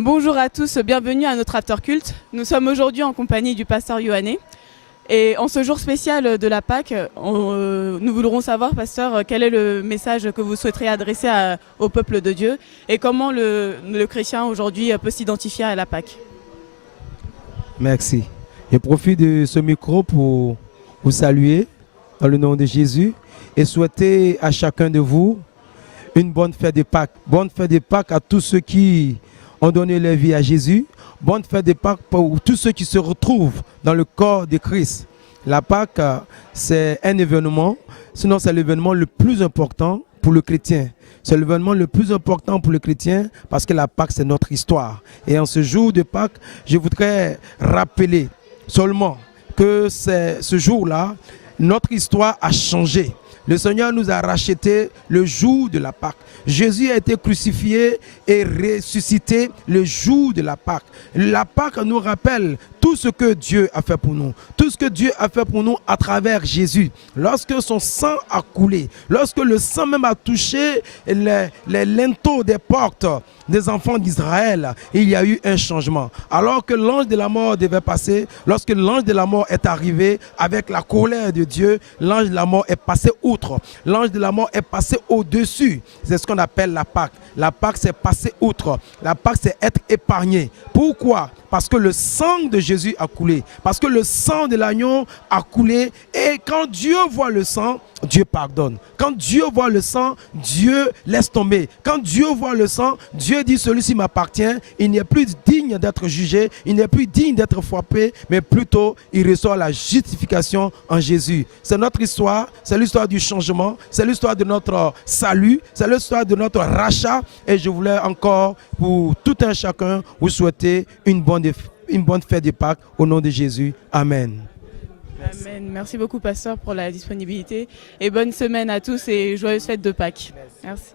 Bonjour à tous, bienvenue à notre after culte. Nous sommes aujourd'hui en compagnie du pasteur Yohanné. Et en ce jour spécial de la Pâque, nous voudrons savoir, pasteur, quel est le message que vous souhaiterez adresser au peuple de Dieu et comment le chrétien aujourd'hui peut s'identifier à la Pâque. Merci. Je profite de ce micro pour vous saluer dans le nom de Jésus et souhaiter à chacun de vous une bonne fête de Pâques. Bonne fête de Pâques à tous ceux qui ont donné leur vie à Jésus. Bonne fête de Pâques pour tous ceux qui se retrouvent dans le corps de Christ. La Pâque, c'est un événement, sinon c'est l'événement le plus important pour le chrétien. C'est l'événement le plus important pour le chrétien parce que la Pâque, c'est notre histoire. Et en ce jour de Pâques, je voudrais rappeler seulement que ce jour-là, notre histoire a changé. Le Seigneur nous a rachetés le jour de la Pâque. Jésus a été crucifié et ressuscité le jour de la Pâque. La Pâque nous rappelle tout ce que Dieu a fait pour nous. Tout ce que Dieu a fait pour nous à travers Jésus. Lorsque son sang a coulé, lorsque le sang même a touché les linteaux des portes des enfants d'Israël, il y a eu un changement. Alors que l'ange de la mort devait passer, lorsque l'ange de la mort est arrivé avec la colère de Dieu, l'ange de la mort est passé outre. L'ange de la mort est passé au-dessus. C'est ce qu'on appelle la Pâque. La Pâque, c'est passer outre. La Pâque, c'est être épargné. Pourquoi? Parce que le sang de Jésus a coulé. Parce que le sang de l'agneau a coulé. Et quand Dieu voit le sang, Dieu pardonne. Quand Dieu voit le sang, Dieu laisse tomber. Quand Dieu voit le sang, Dieu dit celui-ci m'appartient. Il n'est plus digne d'être jugé. Il n'est plus digne d'être frappé. Mais plutôt, il reçoit la justification en Jésus. C'est notre histoire. C'est l'histoire du changement. C'est l'histoire de notre salut. C'est l'histoire de notre rachat. Et je voulais encore, pour tout un chacun, vous souhaiter une bonne fête de Pâques au nom de Jésus. Amen. Amen. Merci beaucoup, pasteur, pour la disponibilité. Et bonne semaine à tous et joyeuse fête de Pâques. Merci.